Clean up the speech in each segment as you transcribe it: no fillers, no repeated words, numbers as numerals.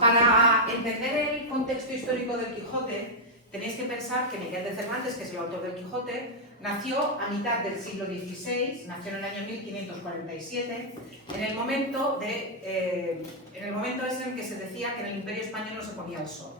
Para entender el contexto histórico del Quijote, tenéis que pensar que Miguel de Cervantes, que es el autor del Quijote, nació a mitad del siglo XVI, nació en el año 1547, en el momento ese en que se decía que en el Imperio Español no se ponía el sol.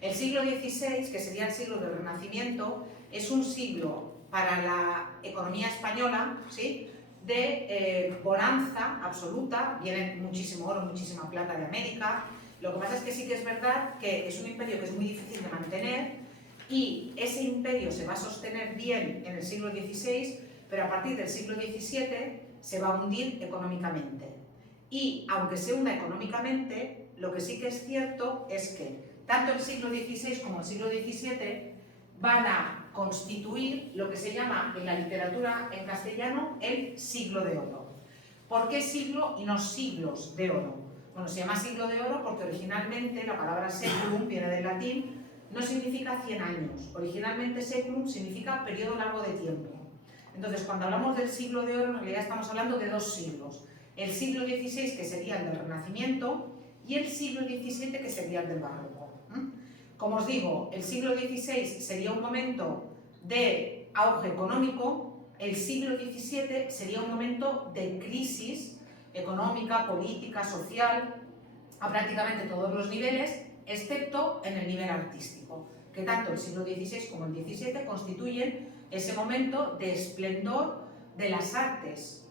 El siglo XVI, que sería el siglo del Renacimiento, es un siglo para la economía española, ¿sí?, de bonanza absoluta. Viene muchísimo oro, muchísima plata de América. Lo que pasa es que sí que es verdad que es un imperio que es muy difícil de mantener, y ese imperio se va a sostener bien en el siglo XVI, pero a partir del siglo XVII se va a hundir económicamente. Y aunque se hunda económicamente, lo que sí que es cierto es que tanto el siglo XVI como el siglo XVII van a constituir lo que se llama en la literatura en castellano el siglo de oro. ¿Por qué siglo y no siglos de oro? Bueno, se llama siglo de oro porque originalmente la palabra seculum viene del latín, no significa 100 años. Originalmente seculum significa periodo largo de tiempo. Entonces, cuando hablamos del siglo de oro, en realidad estamos hablando de dos siglos. El siglo XVI, que sería el del Renacimiento, y el siglo XVII, que sería el del Barroco. Como os digo, el siglo XVI sería un momento de auge económico, el siglo XVII sería un momento de crisis económica, política, social, a prácticamente todos los niveles, excepto en el nivel artístico, que tanto el siglo XVI como el XVII constituyen ese momento de esplendor de las artes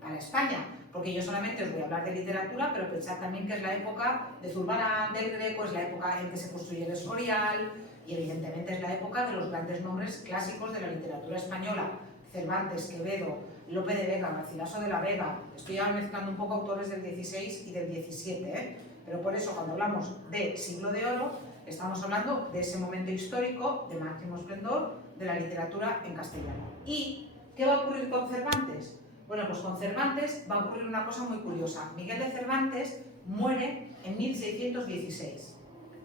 para España. Porque yo solamente os voy a hablar de literatura, pero pensad también que es la época de Zurbarán, del Greco, es la época en que se construye el Escorial, y evidentemente es la época de los grandes nombres clásicos de la literatura española: Cervantes, Quevedo, Lope de Vega, Garcilaso de la Vega. Estoy ahora mezclando un poco autores del XVI y del XVII, pero por eso cuando hablamos de siglo de oro, estamos hablando de ese momento histórico de máximo esplendor de la literatura en castellano. ¿Y qué va a ocurrir con Cervantes? Bueno, pues con Cervantes va a ocurrir una cosa muy curiosa. Miguel de Cervantes muere en 1616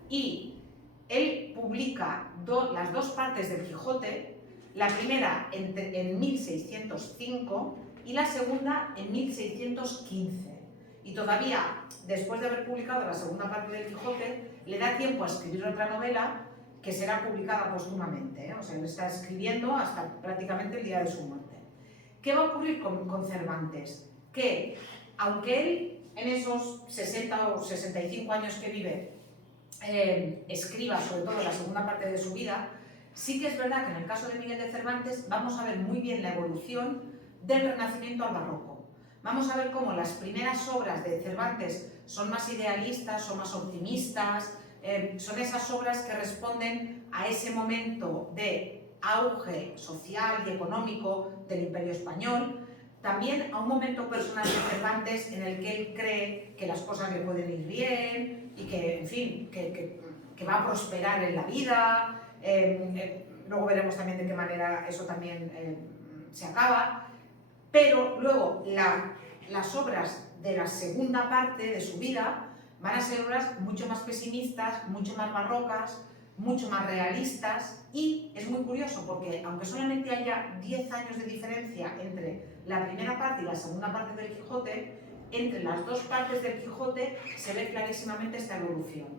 y él publica las dos partes del Quijote, la primera en 1605 y la segunda en 1615. Y todavía, después de haber publicado la segunda parte del Quijote, le da tiempo a escribir otra novela que será publicada póstumamente, O sea, él está escribiendo hasta prácticamente el día de su muerte. ¿Qué va a ocurrir con Cervantes? Que, aunque él en esos 60 o 65 años que vive escriba sobre todo la segunda parte de su vida, sí que es verdad que en el caso de Miguel de Cervantes vamos a ver muy bien la evolución del Renacimiento al Barroco. Vamos a ver cómo las primeras obras de Cervantes son más idealistas, son más optimistas, son esas obras que responden a ese momento de auge social y económico del Imperio Español, también a un momento personal de Cervantes en el que él cree que las cosas le pueden ir bien y que, en fin, que va a prosperar en la vida. Luego veremos también de qué manera eso también se acaba. Pero luego las obras de la segunda parte de su vida van a ser obras mucho más pesimistas, mucho más barrocas, mucho más realistas, y es muy curioso porque aunque solamente haya 10 años de diferencia entre la primera parte y la segunda parte del Quijote, entre las dos partes del Quijote se ve clarísimamente esta evolución.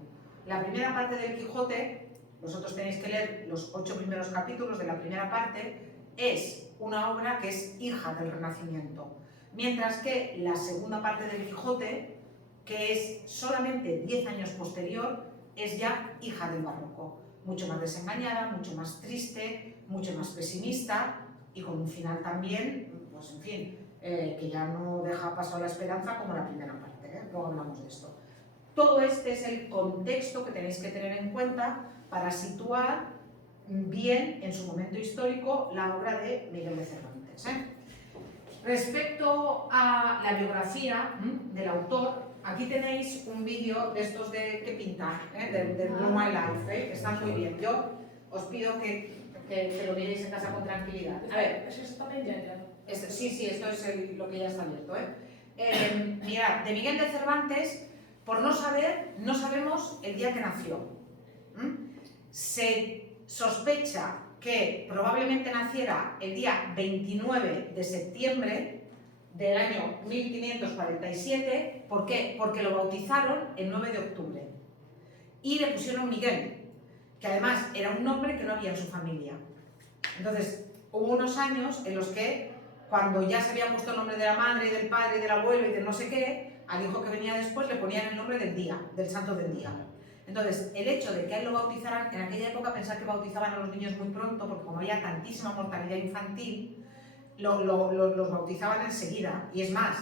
La primera parte del Quijote, vosotros tenéis que leer los 8 primeros capítulos de la primera parte, es una obra que es hija del Renacimiento, mientras que la segunda parte del Quijote, que es solamente 10 años posterior, es ya hija del Barroco, mucho más desengañada, mucho más triste, mucho más pesimista, y con un final también, pues en fin, que ya no deja paso a la esperanza como la primera parte, luego hablamos de esto. Todo este es el contexto que tenéis que tener en cuenta para situar bien en su momento histórico la obra de Miguel de Cervantes. Respecto a la biografía del autor, aquí tenéis un vídeo de estos que pinta, de Blue My Life, que están muy bien. Yo os pido que lo miréis en casa con tranquilidad. A ver, ¿Es eso también ya? Sí, esto es lo que ya está abierto. Mirad, de Miguel de Cervantes, por no sabemos el día que nació. Se sospecha que probablemente naciera el día 29 de septiembre, del año 1547. ¿Por qué? Porque lo bautizaron el 9 de octubre y le pusieron Miguel, que además era un nombre que no había en su familia. Entonces, hubo unos años en los que, cuando ya se había puesto el nombre de la madre y del padre y del abuelo y de no sé qué, al hijo que venía después le ponían el nombre del día, del santo del día. Entonces, el hecho de que a él lo bautizaran, en aquella época pensar que bautizaban a los niños muy pronto, porque como había tantísima mortalidad infantil, los bautizaban enseguida. Y es más,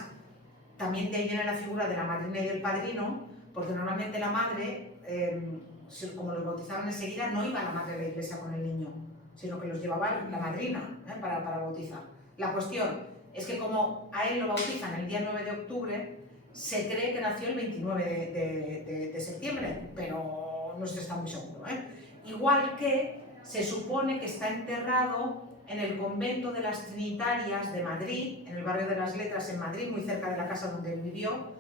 también de ahí viene la figura de la madrina y del padrino, porque normalmente la madre, como los bautizaban enseguida, no iba la madre a la iglesia con el niño, sino que los llevaba la madrina para bautizar. La cuestión es que como a él lo bautizan el día 9 de octubre, se cree que nació el 29 de septiembre, pero no se está muy seguro. Igual que se supone que está enterrado en el convento de las Trinitarias de Madrid, en el barrio de las Letras en Madrid, muy cerca de la casa donde él vivió,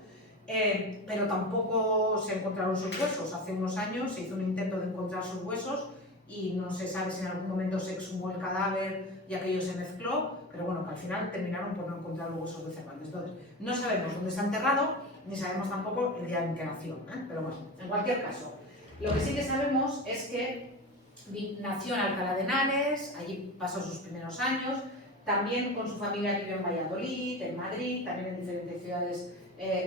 pero tampoco se encontraron sus huesos. Hace unos años se hizo un intento de encontrar sus huesos y no se sabe si en algún momento se exhumó el cadáver y aquello se mezcló, pero bueno, que al final terminaron por no encontrar los huesos de Cervantes. Entonces, no sabemos dónde está enterrado, ni sabemos tampoco el día en que nació, pero bueno, en cualquier caso, lo que sí que sabemos es que nació en Alcalá de Henares, allí pasó sus primeros años, también con su familia vivió en Valladolid, en Madrid, también en diferentes ciudades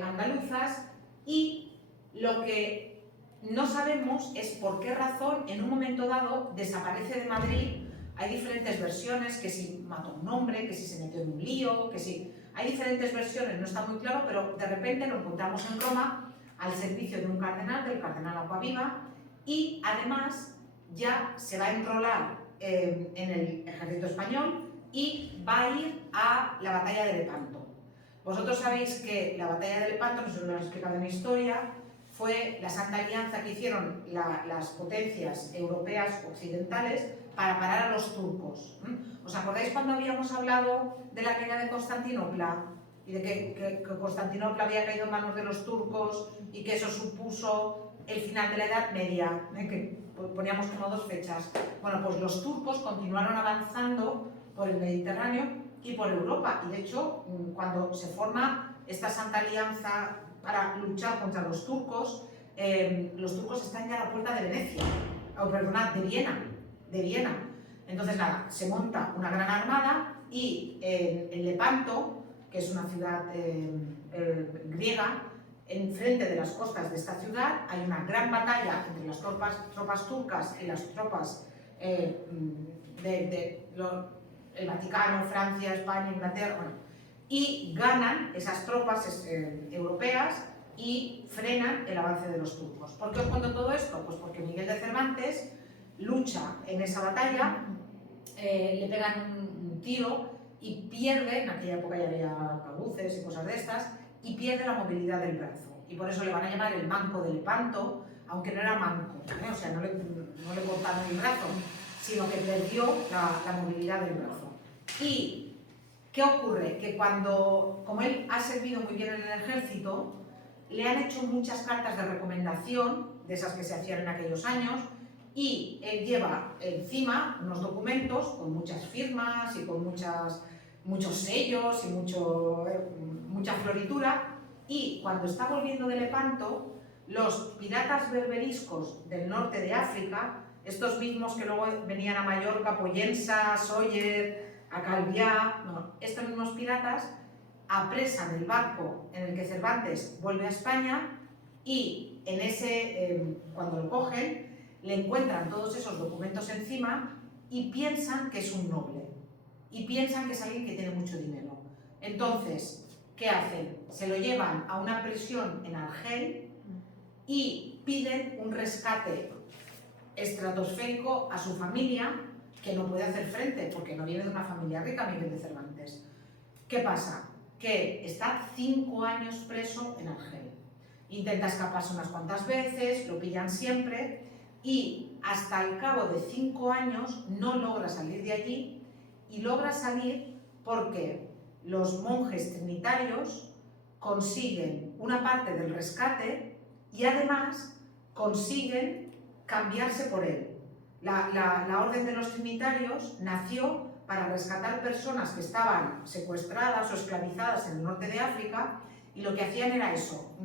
andaluzas, y lo que no sabemos es por qué razón en un momento dado desaparece de Madrid. Hay diferentes versiones, que si mató a un hombre, que si se metió en un lío, que si... Hay diferentes versiones, no está muy claro, pero de repente lo encontramos en Roma al servicio de un cardenal, del cardenal Acquaviva, y además ya se va a enrolar en el ejército español y va a ir a la batalla de Lepanto. Vosotros sabéis que la batalla de Lepanto, no se lo han explicado en historia, fue la santa alianza que hicieron las potencias europeas occidentales para parar a los turcos. ¿Os acordáis cuando habíamos hablado de la caída de Constantinopla y de que Constantinopla había caído en manos de los turcos y que eso supuso el final de la Edad Media, que poníamos como dos fechas? Bueno, pues los turcos continuaron avanzando por el Mediterráneo y por Europa, y de hecho, cuando se forma esta santa alianza para luchar contra los turcos están ya a la puerta de Venecia, perdonad, de Viena. Entonces nada, se monta una gran armada y en Lepanto, que es una ciudad griega, enfrente de las costas de esta ciudad hay una gran batalla entre las tropas turcas y las tropas el Vaticano, Francia, España, Inglaterra, bueno, y ganan esas tropas europeas y frenan el avance de los turcos. ¿Por qué os cuento todo esto? Pues porque Miguel de Cervantes lucha en esa batalla, le pegan un tiro y pierde, en aquella época ya había arcabuces y cosas de estas, y pierde la movilidad del brazo. Y por eso le van a llamar el manco de Lepanto, aunque no era manco, o sea, no le cortaron el brazo, sino que perdió la movilidad del brazo. ¿Y qué ocurre? Que como él ha servido muy bien en el ejército, le han hecho muchas cartas de recomendación, de esas que se hacían en aquellos años, y él lleva encima unos documentos con muchas firmas y con muchos sellos y mucha floritura, y cuando está volviendo de Lepanto, los piratas berberiscos del norte de África, estos mismos que luego venían a Mallorca, Pollensa, Sóller, a Calviá, estos mismos piratas apresan el barco en el que Cervantes vuelve a España, y cuando lo cogen le encuentran todos esos documentos encima y piensan que es un noble y piensan que es alguien que tiene mucho dinero. Entonces, ¿qué hacen? Se lo llevan a una prisión en Argel y piden un rescate estratosférico a su familia, que no puede hacer frente porque no viene de una familia rica, Miguel de Cervantes. ¿Qué pasa? Que está 5 años preso en Argel. Intenta escaparse unas cuantas veces, lo pillan siempre, y hasta el cabo de 5 años no logra salir de allí, y logra salir porque los monjes trinitarios consiguen una parte del rescate y además consiguen cambiarse por él. La orden de los trinitarios nació para rescatar personas que estaban secuestradas o esclavizadas en el norte de África, y lo que hacían era eso,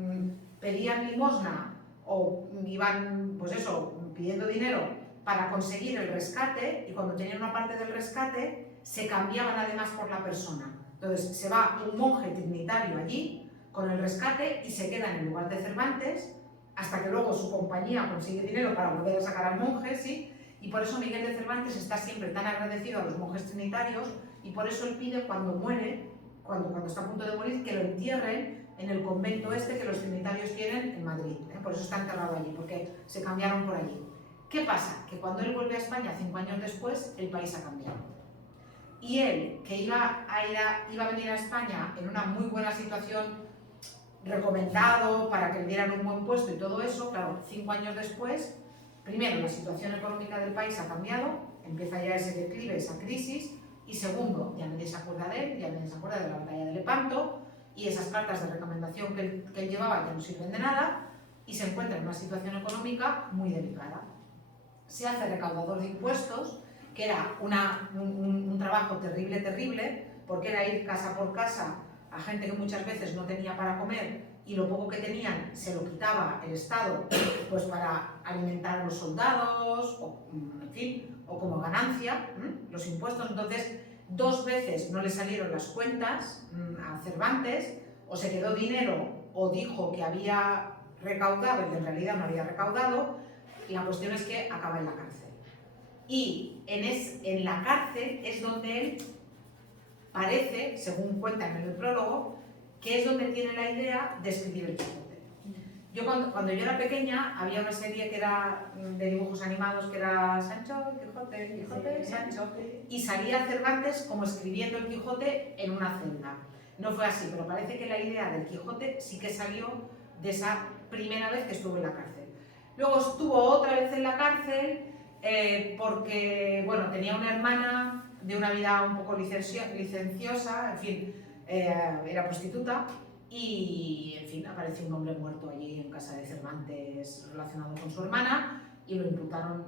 pedían limosna o iban, pues eso, pidiendo dinero para conseguir el rescate, y cuando tenían una parte del rescate se cambiaban además por la persona. Entonces se va un monje trinitario allí con el rescate y se queda en el lugar de Cervantes hasta que luego su compañía consigue dinero para volver a sacar al monje, ¿sí? Y por eso Miguel de Cervantes está siempre tan agradecido a los monjes trinitarios, y por eso él pide cuando muere, cuando está a punto de morir, que lo entierren en el convento este que los trinitarios tienen en Madrid, ¿eh? Por eso está enterrado allí, porque se cambiaron por allí. ¿Qué pasa? Que cuando él vuelve a España 5 años después, el país ha cambiado. Y él, que iba a venir a España en una muy buena situación, recomendado para que le dieran un buen puesto y todo eso, claro, 5 años después, primero, la situación económica del país ha cambiado, empieza ya ese declive, esa crisis, y segundo, ya nadie se acuerda de él, ya nadie se acuerda de la batalla de Lepanto, y esas cartas de recomendación que él llevaba ya no sirven de nada, y se encuentra en una situación económica muy delicada. Se hace recaudador de impuestos, que era un trabajo terrible, porque era ir casa por casa a gente que muchas veces no tenía para comer, y lo poco que tenían se lo quitaba el Estado pues para alimentar a los soldados, o, en fin, o como ganancia, los impuestos. Entonces, 2 veces no le salieron las cuentas a Cervantes, o se quedó dinero o dijo que había recaudado y en realidad no había recaudado. La cuestión es que acaba en la cárcel. Y en la cárcel es donde él parece, según cuentan en el prólogo, que es donde tiene la idea de escribir el Quijote. Yo cuando yo era pequeña había una serie que era de dibujos animados, que era Sancho, Quijote, Sancho, y salía Cervantes como escribiendo el Quijote en una celda. No fue así, pero parece que la idea del Quijote sí que salió de esa primera vez que estuvo en la cárcel. Luego estuvo otra vez en la cárcel porque, bueno, tenía una hermana de una vida un poco licenciosa, en fin, era prostituta, y, en fin, apareció un hombre muerto allí en casa de Cervantes relacionado con su hermana, y le imputaron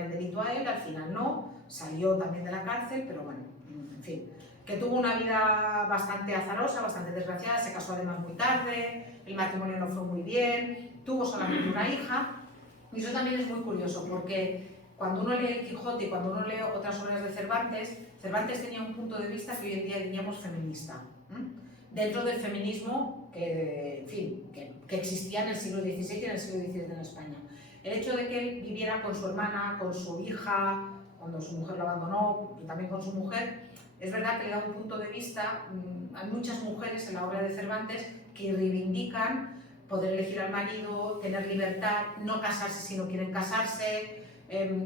el delito a él. Al final no, salió también de la cárcel, pero bueno, en fin, que tuvo una vida bastante azarosa, bastante desgraciada, se casó además muy tarde, el matrimonio no fue muy bien, tuvo solamente una hija, y eso también es muy curioso, porque cuando uno lee el Quijote y cuando uno lee otras obras de Cervantes, Cervantes tenía un punto de vista que hoy en día diríamos feminista, dentro del feminismo que, en fin, que existía en el siglo XVI y en el siglo XVII en España. El hecho de que él viviera con su hermana, con su hija, cuando su mujer lo abandonó, y también con su mujer, es verdad que le da un punto de vista. Hay muchas mujeres en la obra de Cervantes que reivindican poder elegir al marido, tener libertad, no casarse si no quieren casarse.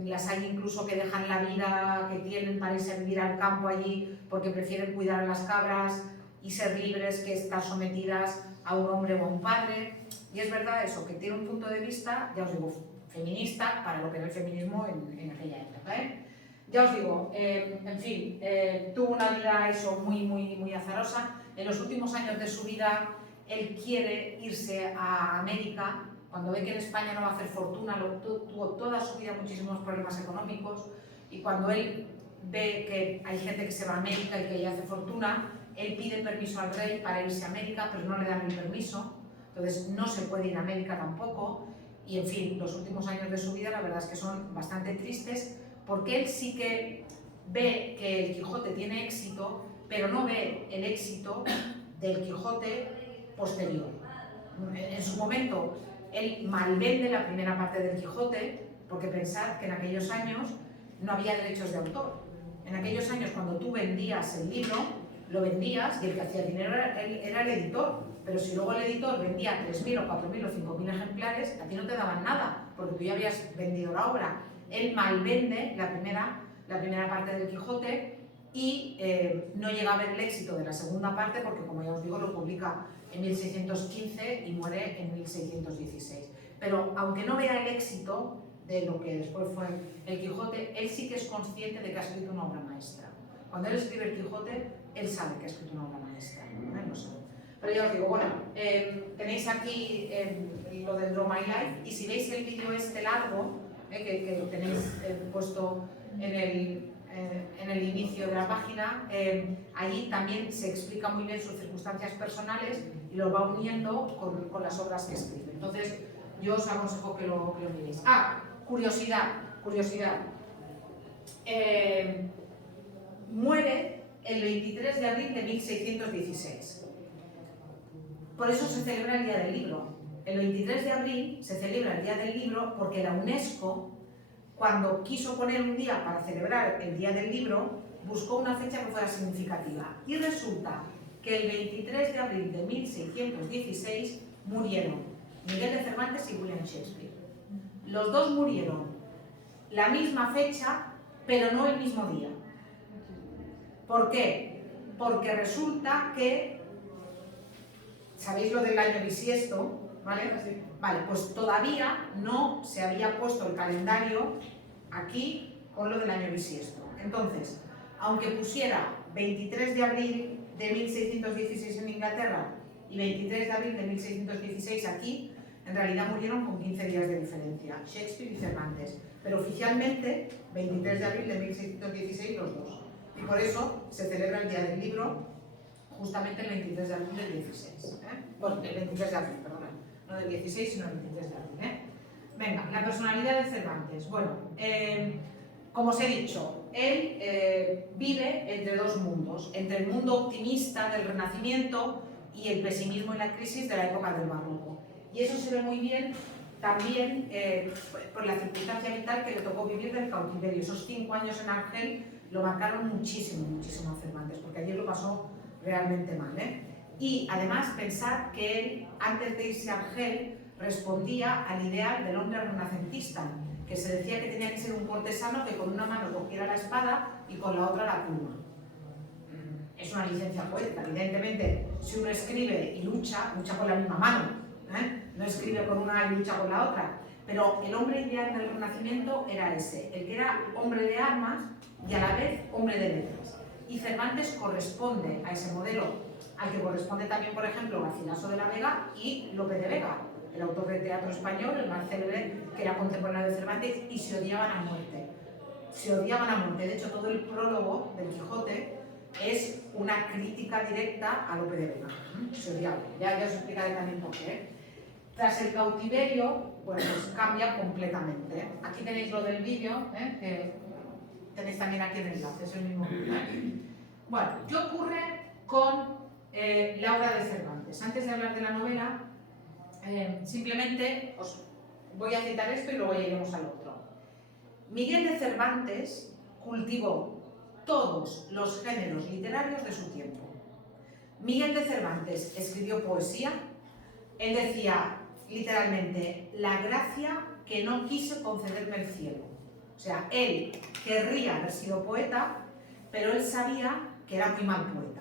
Las hay incluso que dejan la vida que tienen para irse a vivir al campo allí porque prefieren cuidar a las cabras y ser libres que estar sometidas a un hombre o a un padre. Y es verdad eso, que tiene un punto de vista, ya os digo, feminista para lo que era el feminismo en aquella época, ¿eh? Ya os digo, en fin, tuvo una vida eso muy azarosa. En los últimos años de su vida, él quiere irse a América. Cuando ve que en España no va a hacer fortuna, tuvo toda su vida muchísimos problemas económicos, y cuando él ve que hay gente que se va a América y que ya hace fortuna, él pide permiso al rey para irse a América, pero no le dan el permiso, entonces no se puede ir a América tampoco. Y en fin, los últimos años de su vida la verdad es que son bastante tristes, porque él sí que ve que el Quijote tiene éxito, pero no ve el éxito del Quijote posterior. En su momento, él malvende la primera parte del Quijote, porque pensad que en aquellos años no había derechos de autor. En aquellos años, cuando tú vendías el libro, lo vendías y el que hacía dinero era el editor, pero si luego el editor vendía 3.000 o 4.000 o 5.000 ejemplares, a ti no te daban nada, porque tú ya habías vendido la obra. Él malvende la primera parte del Quijote y no llega a ver el éxito de la segunda parte, porque, como ya os digo, lo publica en 1615 y muere en 1616. Pero aunque no vea el éxito de lo que después fue el Quijote, él sí que es consciente de que ha escrito una obra maestra. Cuando él escribe el Quijote, él sabe que ha escrito una obra maestra, ¿no? No sabe. Pero ya os digo, bueno, tenéis aquí lo del Draw My Life, y si veis el vídeo este largo, que tenéis puesto en en el inicio de la página, allí también se explica muy bien sus circunstancias personales y lo va uniendo con las obras que escribe. Entonces, yo os aconsejo que lo miréis. Curiosidad. Muere el 23 de abril de 1616. Por eso se celebra el Día del Libro. El 23 de abril se celebra el Día del Libro porque la UNESCO, cuando quiso poner un día para celebrar el Día del Libro, buscó una fecha que fuera significativa. Y resulta que el 23 de abril de 1616 murieron Miguel de Cervantes y William Shakespeare. Los dos murieron la misma fecha, pero no el mismo día. ¿Por qué? Porque resulta que, ¿sabéis lo del año bisiesto? ¿Vale? Vale, pues todavía no se había puesto el calendario aquí con lo del año bisiesto. Entonces, aunque pusiera 23 de abril de 1616 en Inglaterra y 23 de abril de 1616 aquí, en realidad murieron con 15 días de diferencia, Shakespeare y Cervantes, pero oficialmente 23 de abril de 1616 los dos. Y por eso se celebra el Día del Libro justamente el 23 de abril del 16. Bueno, el 23 de abril, perdón, no del 16 sino el 23 de abril. Venga, la personalidad de Cervantes. Bueno, como os he dicho, él vive entre dos mundos, entre el mundo optimista del Renacimiento y el pesimismo y la crisis de la época del Barroco. Y eso se ve muy bien también por la circunstancia vital que le tocó vivir del cautiverio. Esos 5 años en Argel lo marcaron muchísimo a Cervantes, porque allí lo pasó realmente mal. Y además pensad que él, antes de irse a Argel, respondía al ideal del hombre renacentista, que se decía que tenía que ser un cortesano que con una mano cogiera la espada y con la otra la pluma. Es una licencia poética, evidentemente. Si uno escribe y lucha con la misma mano, no escribe con una y lucha con la otra. Pero el hombre ideal del Renacimiento era ese, el que era hombre de armas y a la vez hombre de letras. Y Cervantes corresponde a ese modelo, al que corresponde también, por ejemplo, Garcilaso de la Vega y Lope de Vega, el autor de teatro español, el más célebre, que era contemporáneo de Cervantes, y se odiaban a muerte. Se odiaban a muerte. De hecho, todo el prólogo del Quijote es una crítica directa a Lope de Vega. Se odiaban. Ya os explicaré también por qué. Tras el cautiverio, pues cambia completamente. Aquí tenéis lo del vídeo, que tenéis también aquí el enlace, es el mismo vídeo. Bueno, ¿qué ocurre con la obra de Cervantes? Antes de hablar de la novela, simplemente os voy a citar esto y luego ya iremos al otro. Miguel de Cervantes cultivó todos los géneros literarios de su tiempo. Miguel de Cervantes escribió poesía. Él decía literalmente, la gracia que no quise concederme el cielo. O sea, él querría haber sido poeta, pero él sabía que era muy mal poeta.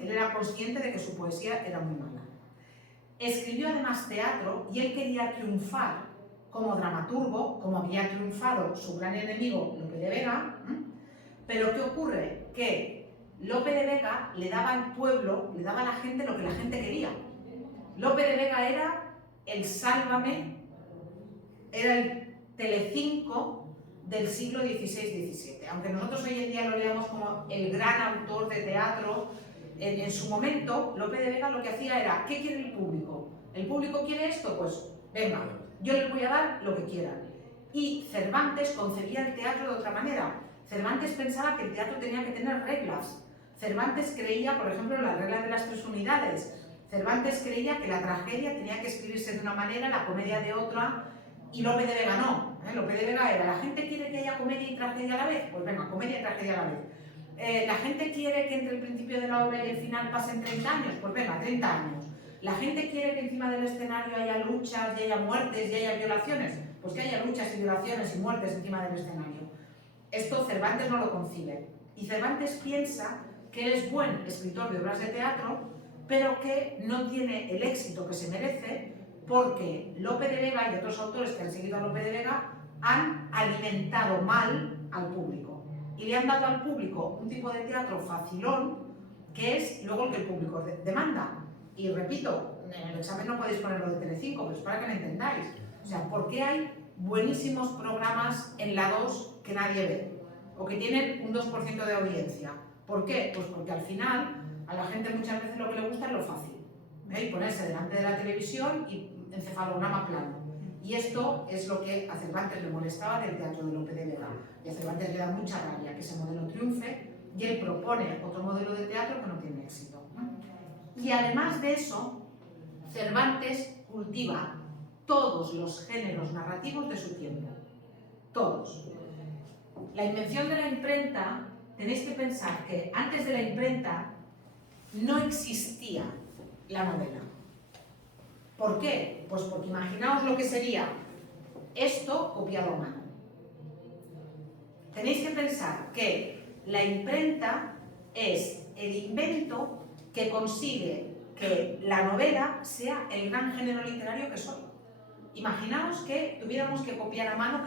Él era consciente de que su poesía era muy mala. Escribió además teatro y él quería triunfar como dramaturgo, como había triunfado su gran enemigo Lope de Vega. Pero ¿qué ocurre? Que Lope de Vega le daba al pueblo, le daba a la gente lo que la gente quería. Lope de Vega era el Sálvame, era el Telecinco del siglo XVI-XVII. Aunque nosotros hoy en día lo leamos como el gran autor de teatro, en su momento Lope de Vega lo que hacía era, ¿qué quiere el público? ¿El público quiere esto? Pues venga, yo les voy a dar lo que quieran. Y Cervantes concebía el teatro de otra manera. Cervantes pensaba que el teatro tenía que tener reglas. Cervantes creía, por ejemplo, en la regla de las 3 unidades. Cervantes creía que la tragedia tenía que escribirse de una manera, la comedia de otra, y Lope de Vega no. Lope de Vega era, ¿la gente quiere que haya comedia y tragedia a la vez? Pues venga, comedia y tragedia a la vez. ¿La gente quiere que entre el principio de la obra y el final pasen 30 años? Pues venga, 30 años. ¿La gente quiere que encima del escenario haya luchas y haya muertes y haya violaciones? Pues que haya luchas y violaciones y muertes encima del escenario. Esto Cervantes no lo concibe. Y Cervantes piensa que él es buen escritor de obras de teatro, pero que no tiene el éxito que se merece porque Lope de Vega y otros autores que han seguido a Lope de Vega han alimentado mal al público. Y le han dado al público un tipo de teatro facilón que es luego el que el público demanda. Y repito, en el examen no podéis ponerlo de Telecinco, pero es para que me entendáis. O sea, ¿por qué hay buenísimos programas en la 2 que nadie ve? o que tienen un 2% de audiencia. ¿Por qué? Pues porque al final a la gente muchas veces lo que le gusta es lo fácil, y ponerse delante de la televisión y encefalograma plano. Y esto es lo que a Cervantes le molestaba del teatro de Lope de Vega. Y a Cervantes le da mucha rabia que ese modelo triunfe y él propone otro modelo de teatro que no tiene éxito. Y además de eso, Cervantes cultiva todos los géneros narrativos de su tiempo. Todos. La invención de la imprenta, tenéis que pensar que antes de la imprenta no existía la novela. ¿Por qué? Pues porque imaginaos lo que sería esto copiado a mano. Tenéis que pensar que la imprenta es el invento que consigue que la novela sea el gran género literario que soy. Imaginaos que tuviéramos que copiar a mano,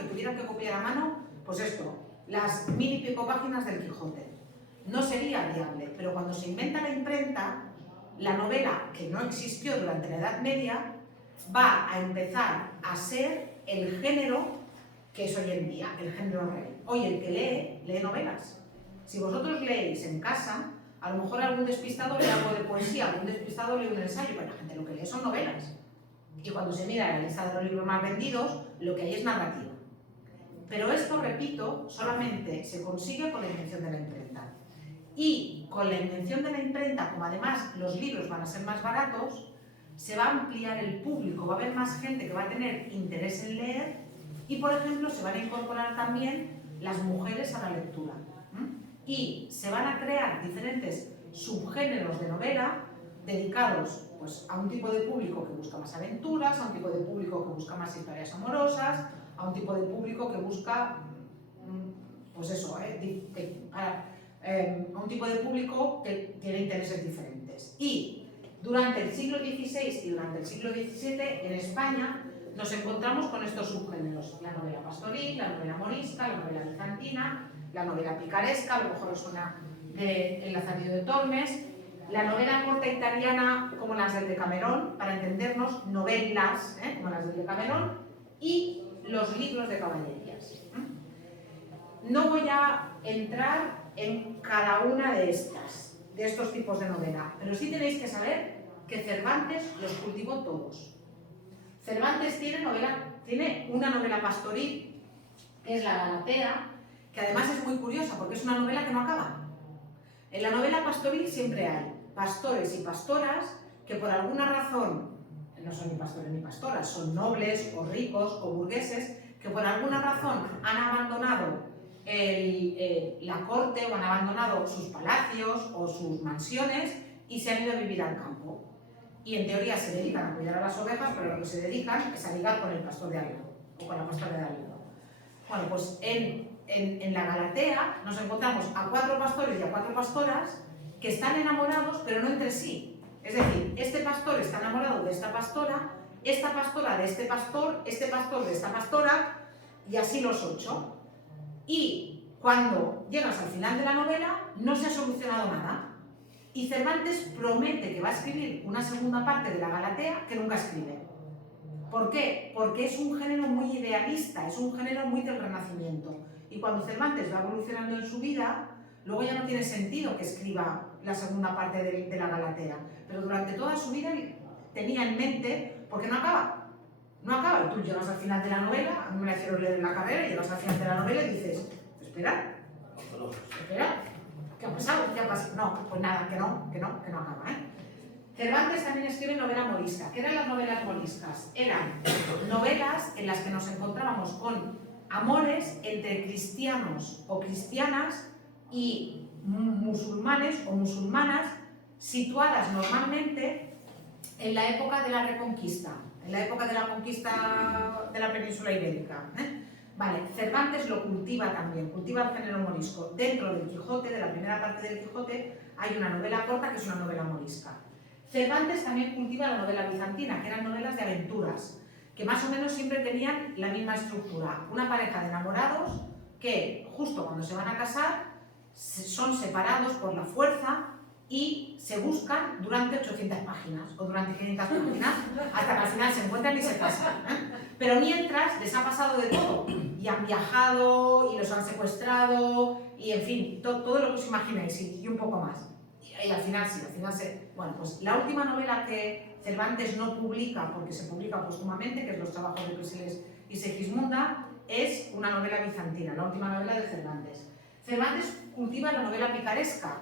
pues esto, las 1000 y pico páginas del Quijote. No sería viable, pero cuando se inventa la imprenta, la novela, que no existió durante la Edad Media, va a empezar a ser el género que es hoy en día, el género rey. Hoy el que lee novelas. Si vosotros leéis en casa, a lo mejor algún despistado lee algo de poesía, algún despistado lee un ensayo, pero la gente lo que lee son novelas. Y cuando se mira la lista de los libros más vendidos, lo que hay es narrativa. Pero esto, repito, solamente se consigue con la invención de la imprenta. Y con la invención de la imprenta, como además los libros van a ser más baratos, se va a ampliar el público, va a haber más gente que va a tener interés en leer y, por ejemplo, se van a incorporar también las mujeres a la lectura. Y se van a crear diferentes subgéneros de novela dedicados pues, a un tipo de público que busca más aventuras, a un tipo de público que busca más historias amorosas, a un tipo de público que busca, pues eso, a un tipo de público que tiene intereses diferentes. Y durante el siglo XVI y durante el siglo XVII en España nos encontramos con estos subgéneros: la novela pastoril, la novela morisca, la novela bizantina, la novela picaresca, a lo mejor os suena de El Lazarillo de Tormes, la novela corta italiana como las del Decamerón, para entendernos, novelas como las del Decamerón, y los libros de caballerías. No voy a entrar en cada una de estos tipos de novela, pero sí tenéis que saber que Cervantes los cultivó todos. Cervantes tiene una novela pastoril, que es La Galatea, que además es muy curiosa porque es una novela que no acaba. En la novela pastoril siempre hay pastores y pastoras que por alguna razón, no son ni pastores ni pastoras, son nobles o ricos o burgueses, que por alguna razón han abandonado la corte o han abandonado sus palacios o sus mansiones y se han ido a vivir al campo. Y en teoría se dedican a cuidar a las ovejas, pero lo que se dedican es a ligar con el pastor de al lado o con la pastora de al lado. Bueno, pues en la Galatea nos encontramos a 4 pastores y a 4 pastoras que están enamorados, pero no entre sí. Es decir, este pastor está enamorado de esta pastora de este pastor de esta pastora, y así los 8. Y cuando llegas al final de la novela, no se ha solucionado nada. Y Cervantes promete que va a escribir una segunda parte de la Galatea que nunca escribe. ¿Por qué? Porque es un género muy idealista, es un género muy del Renacimiento. Y cuando Cervantes va evolucionando en su vida, luego ya no tiene sentido que escriba la segunda parte de la Galatea. Pero durante toda su vida tenía en mente, porque no acaba. No acaba. Y tú llegas al final de la novela, a mí me la hicieron leer en la carrera, y llegas al final de la novela y dices, espera, ¿qué ha pasado? ¿Qué ha pasado? No, pues nada, que no acaba, Cervantes también escribe novela morisca. ¿Qué eran las novelas moriscas? Eran novelas en las que nos encontrábamos con amores entre cristianos o cristianas y musulmanes o musulmanas situadas normalmente en la época de la Reconquista, en la época de la conquista de la península ibérica. Vale, Cervantes lo cultiva también, cultiva el género morisco. Dentro del Quijote, de la primera parte del Quijote, hay una novela corta que es una novela morisca. Cervantes también cultiva la novela bizantina, que eran novelas de aventuras, que más o menos siempre tenían la misma estructura. Una pareja de enamorados que, justo cuando se van a casar, son separados por la fuerza y se buscan durante 800 páginas o durante 500 páginas hasta que al final se encuentran y se casan. Pero mientras les ha pasado de todo y han viajado y los han secuestrado y en fin, todo lo que os imagináis y un poco más. Y al final sí, al final se... Bueno, pues la última novela que Cervantes no publica, porque se publica póstumamente, que es Los trabajos de Prisciles y Segismunda, es una novela bizantina, la última novela de Cervantes. Cervantes cultiva la novela picaresca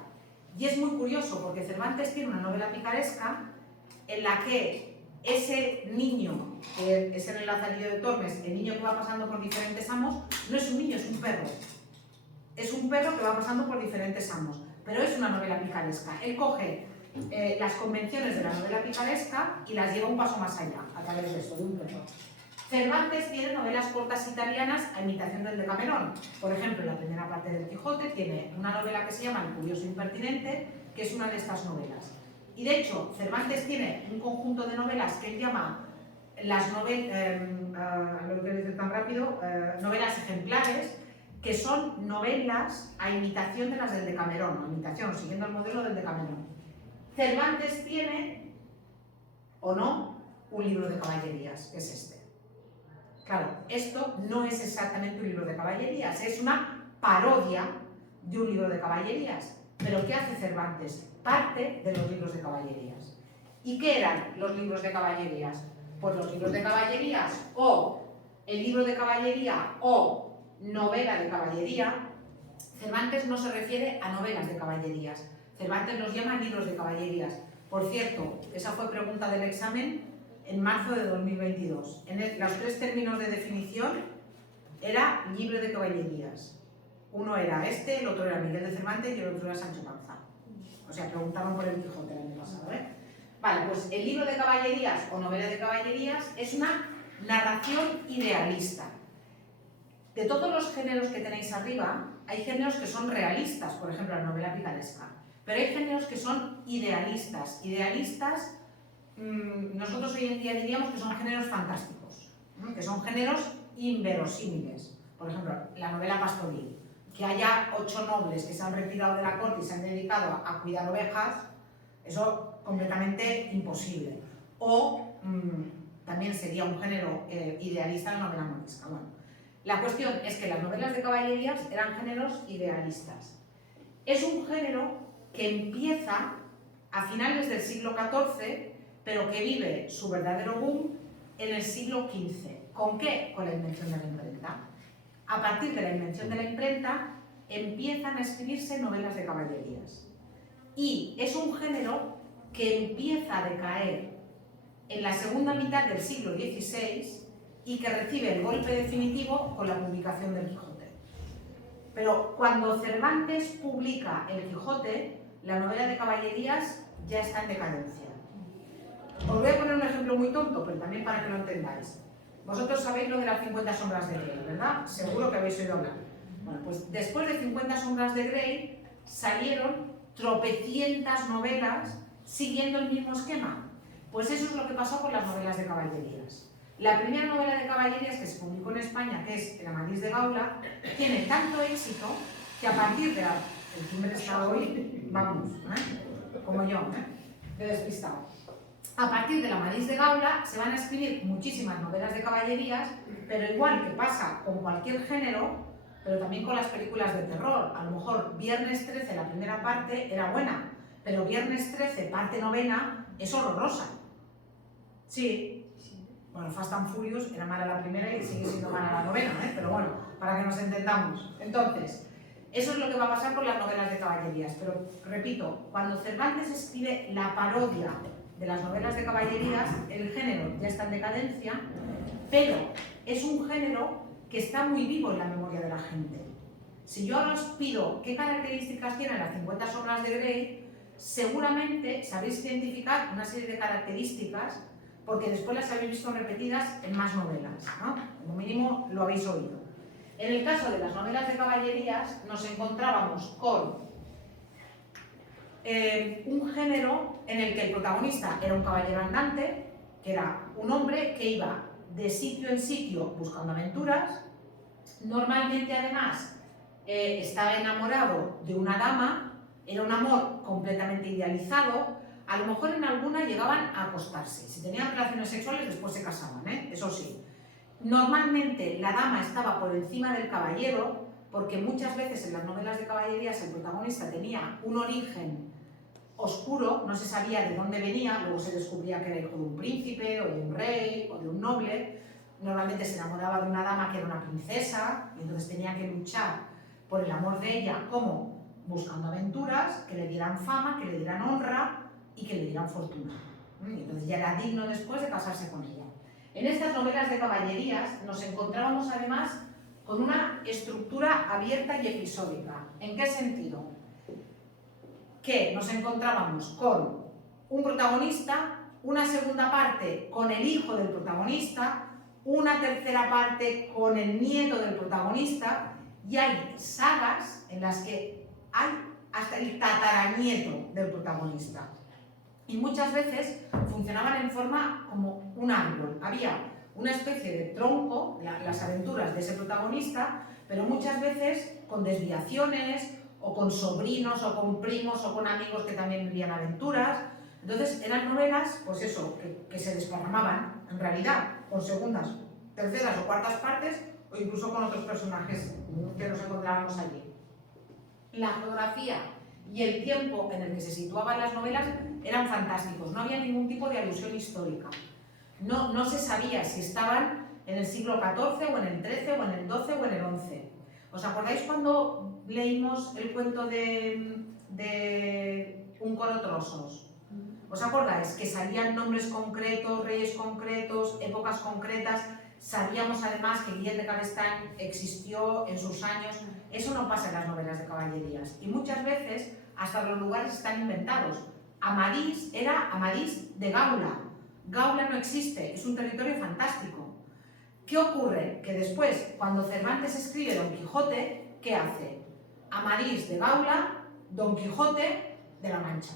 y es muy curioso porque Cervantes tiene una novela picaresca en la que ese niño, que es en el Lazarillo de Tormes, el niño que va pasando por diferentes amos, no es un niño, es un perro. Es un perro que va pasando por diferentes amos, pero es una novela picaresca. Él coge las convenciones de la novela picaresca y las lleva un paso más allá, a través de eso, de un perro. Cervantes tiene novelas cortas italianas a imitación del Decamerón. Por ejemplo, en la primera parte del Quijote tiene una novela que se llama El curioso impertinente, que es una de estas novelas. Y de hecho, Cervantes tiene un conjunto de novelas que él llama las novelas, lo que decir tan rápido, novelas ejemplares, que son novelas a imitación de las del Decamerón, a imitación, siguiendo el modelo del Decamerón. Cervantes tiene, o no, un libro de caballerías, que es este. Claro, esto no es exactamente un libro de caballerías, es una parodia de un libro de caballerías. Pero ¿qué hace Cervantes? Parte de los libros de caballerías. ¿Y qué eran los libros de caballerías? Pues los libros de caballerías, o el libro de caballería, o novela de caballería. Cervantes no se refiere a novelas de caballerías, Cervantes los llama libros de caballerías. Por cierto, esa fue pregunta del examen en marzo de 2022. Los tres términos de definición era libro de caballerías. Uno era este, el otro era Miguel de Cervantes y el otro era Sancho Panza. O sea, preguntaban por el Quijote el año pasado, ¿eh? Vale, pues el libro de caballerías o novela de caballerías es una narración idealista. De todos los géneros que tenéis arriba, hay géneros que son realistas, por ejemplo la novela picaresca, pero hay géneros que son idealistas. Idealistas, nosotros hoy en día diríamos que son géneros fantásticos, ¿no? Que son géneros inverosímiles. Por ejemplo, la novela pastoril. Que haya 8 nobles que se han retirado de la corte y se han dedicado a cuidar ovejas, eso completamente imposible. O también sería un género idealista la novela morisca. Bueno, la cuestión es que las novelas de caballerías eran géneros idealistas. Es un género que empieza a finales del siglo XIV, pero que vive su verdadero boom en el siglo XV. ¿Con qué? Con la invención de la imprenta. A partir de la invención de la imprenta empiezan a escribirse novelas de caballerías. Y es un género que empieza a decaer en la segunda mitad del siglo XVI y que recibe el golpe definitivo con la publicación del Quijote. Pero cuando Cervantes publica el Quijote, la novela de caballerías ya está en decadencia. Os voy a poner un ejemplo muy tonto, pero también para que lo entendáis. Vosotros sabéis lo de las 50 sombras de Grey, ¿verdad? Seguro que habéis oído hablar. Bueno, pues después de 50 sombras de Grey salieron tropecientas novelas siguiendo el mismo esquema. Pues eso es lo que pasó con las novelas de caballerías. La primera novela de caballerías que se publicó en España, que es El Amadís de Gaula, tiene tanto éxito que a partir de el timbre está hoy, vamos, como yo, de despistado. A partir del Amadís de Gaula se van a escribir muchísimas novelas de caballerías, pero igual que pasa con cualquier género, pero también con las películas de terror. A lo mejor Viernes 13, la primera parte, era buena, pero Viernes 13, parte novena, es horrorosa. Sí. Bueno, Fast and Furious era mala la primera y sigue siendo mala la novena, pero bueno, para que nos entendamos. Entonces, eso es lo que va a pasar con las novelas de caballerías. Pero, repito, cuando Cervantes escribe la parodia de las novelas de caballerías, el género ya está en decadencia, pero es un género que está muy vivo en la memoria de la gente. Si yo ahora os pido qué características tienen las 50 sombras de Grey, seguramente sabréis identificar una serie de características porque después las habéis visto repetidas en más novelas, ¿no? Como mínimo lo habéis oído. En el caso de las novelas de caballerías nos encontrábamos con un género en el que el protagonista era un caballero andante, que era un hombre que iba de sitio en sitio buscando aventuras. Normalmente además estaba enamorado de una dama, era un amor completamente idealizado. A lo mejor en alguna llegaban a acostarse. Si tenían relaciones sexuales, después se casaban, eso sí. Normalmente la dama estaba por encima del caballero, porque muchas veces en las novelas de caballerías el protagonista tenía un origen oscuro, no se sabía de dónde venía, luego se descubría que era hijo de un príncipe, o de un rey, o de un noble. Normalmente se enamoraba de una dama que era una princesa, y entonces tenía que luchar por el amor de ella, como buscando aventuras, que le dieran fama, que le dieran honra y que le dieran fortuna. Y entonces ya era digno después de casarse con ella. En estas novelas de caballerías nos encontrábamos además con una estructura abierta y episódica. ¿En qué sentido? Que nos encontrábamos con un protagonista, una segunda parte con el hijo del protagonista, una tercera parte con el nieto del protagonista, y hay sagas en las que hay hasta el tataranieto del protagonista. Y muchas veces funcionaban en forma como un árbol. Había una especie de tronco, las aventuras de ese protagonista, pero muchas veces con desviaciones, o con sobrinos, o con primos, o con amigos que también vivían aventuras. Entonces eran novelas, pues eso, que se desparramaban, en realidad, con segundas, terceras o cuartas partes, o incluso con otros personajes que nos encontrábamos allí. La geografía y el tiempo en el que se situaban las novelas eran fantásticos, no había ningún tipo de alusión histórica. No se sabía si estaban en el siglo XIV, o en el XIII, o en el XII, o en el XI. ¿Os acordáis cuando leímos el cuento de Un coro trozos? ¿Os acordáis? Que salían nombres concretos, reyes concretos, épocas concretas. Sabíamos además que Guillem de Cabestany existió en sus años. Eso no pasa en las novelas de caballerías. Y muchas veces hasta los lugares están inventados. Amadís era Amadís de Gaula. Gaula no existe, es un territorio fantástico. ¿Qué ocurre? Que después, cuando Cervantes escribe Don Quijote, ¿qué hace? Amadís de Gaula, Don Quijote de la Mancha.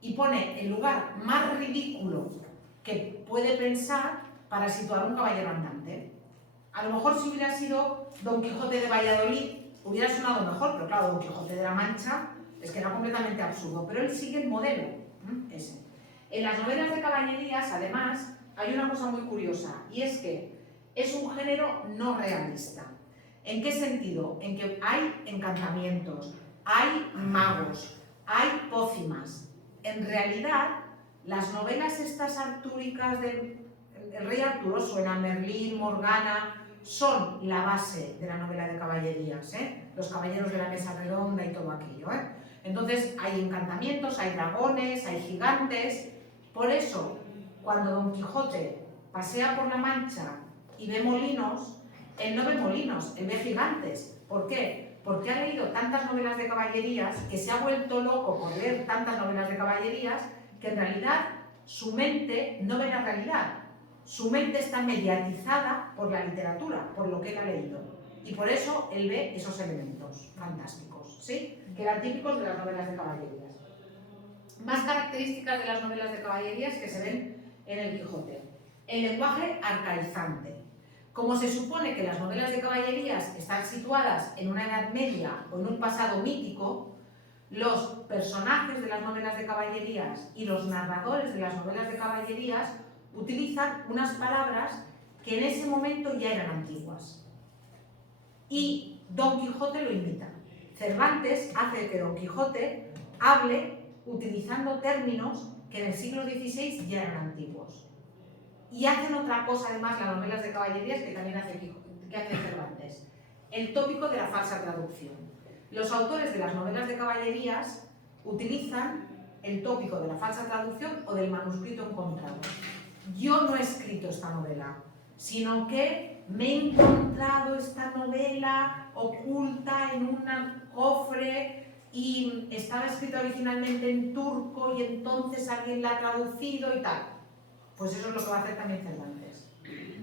Y pone el lugar más ridículo que puede pensar para situar un caballero andante. A lo mejor si hubiera sido Don Quijote de Valladolid, hubiera sonado mejor, pero claro, Don Quijote de la Mancha es que era completamente absurdo, pero él sigue el modelo, ese. En las novelas de caballerías, además, hay una cosa muy curiosa, y es que es un género no realista. ¿En qué sentido? En que hay encantamientos, hay magos, hay pócimas. En realidad, las novelas estas artúricas del rey Arturo, suena Merlín, Morgana, son la base de la novela de caballerías, los caballeros de la mesa redonda y todo aquello. Entonces hay encantamientos, hay dragones, hay gigantes. Por eso, cuando Don Quijote pasea por la Mancha y ve molinos, él no ve molinos, él ve gigantes. ¿Por qué? Porque ha leído tantas novelas de caballerías, que se ha vuelto loco por leer tantas novelas de caballerías, que en realidad su mente no ve la realidad. Su mente está mediatizada por la literatura, por lo que él ha leído. Y por eso él ve esos elementos fantásticos, ¿sí? Que eran típicos de las novelas de caballerías. Más características de las novelas de caballerías que se ven en el Quijote. El lenguaje arcaizante. Como se supone que las novelas de caballerías están situadas en una Edad Media o en un pasado mítico, los personajes de las novelas de caballerías y los narradores de las novelas de caballerías utilizan unas palabras que en ese momento ya eran antiguas. Y Don Quijote lo imita. Cervantes hace que Don Quijote hable utilizando términos que en el siglo XVI ya eran antiguos. Y hacen otra cosa, además, las novelas de caballerías que también hace Cervantes. El tópico de la falsa traducción. Los autores de las novelas de caballerías utilizan el tópico de la falsa traducción o del manuscrito encontrado. Yo no he escrito esta novela, sino que me he encontrado esta novela oculta en un cofre y estaba escrita originalmente en turco y entonces alguien la ha traducido y tal. Pues eso es lo que va a hacer también Cervantes.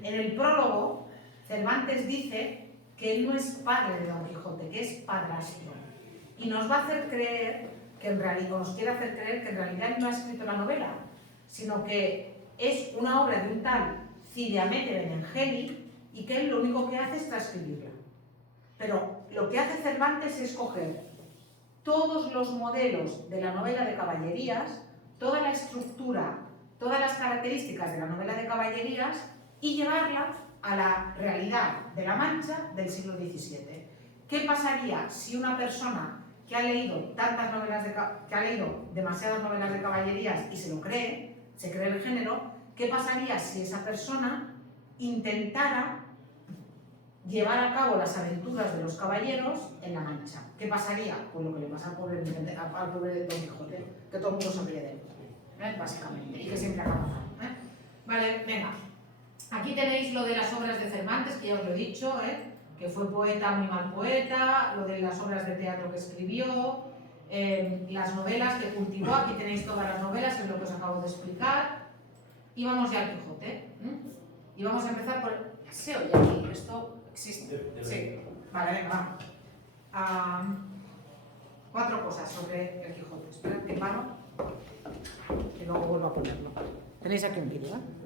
En el prólogo, Cervantes dice que él no es padre de Don Quijote, que es padrastro. Y nos va a hacer creer, que en realidad, nos quiere hacer creer que en realidad él no ha escrito la novela, sino que es una obra de un tal Cide Hamete Benengeli y que él lo único que hace es transcribirla. Pero lo que hace Cervantes es coger todos los modelos de la novela de caballerías, toda la estructura, todas las características de la novela de caballerías y llevarla a la realidad de la Mancha del siglo XVII. ¿Qué pasaría si una persona que ha leído demasiadas novelas de caballerías y se lo cree, se cree el género, qué pasaría si esa persona intentara llevar a cabo las aventuras de los caballeros en la Mancha? ¿Qué pasaría? Pues lo que le pasa al pobre Don Quijote, que todo el mundo se ríe de él, básicamente, y que siempre acaba mal. Vale, venga. Aquí tenéis lo de las obras de Cervantes, que ya os lo he dicho, que fue poeta, muy mal poeta, lo de las obras de teatro que escribió, las novelas que cultivó. Aquí tenéis todas las novelas, es lo que os acabo de explicar. Y vamos ya al Quijote. Y vamos a empezar por... ¿Se oye aquí? ¿Esto existe? Sí. Vale, venga, va. 4 cosas sobre el Quijote. Esperad que paro y luego vuelvo a ponerlo. Tenéis aquí un vídeo, ¿eh?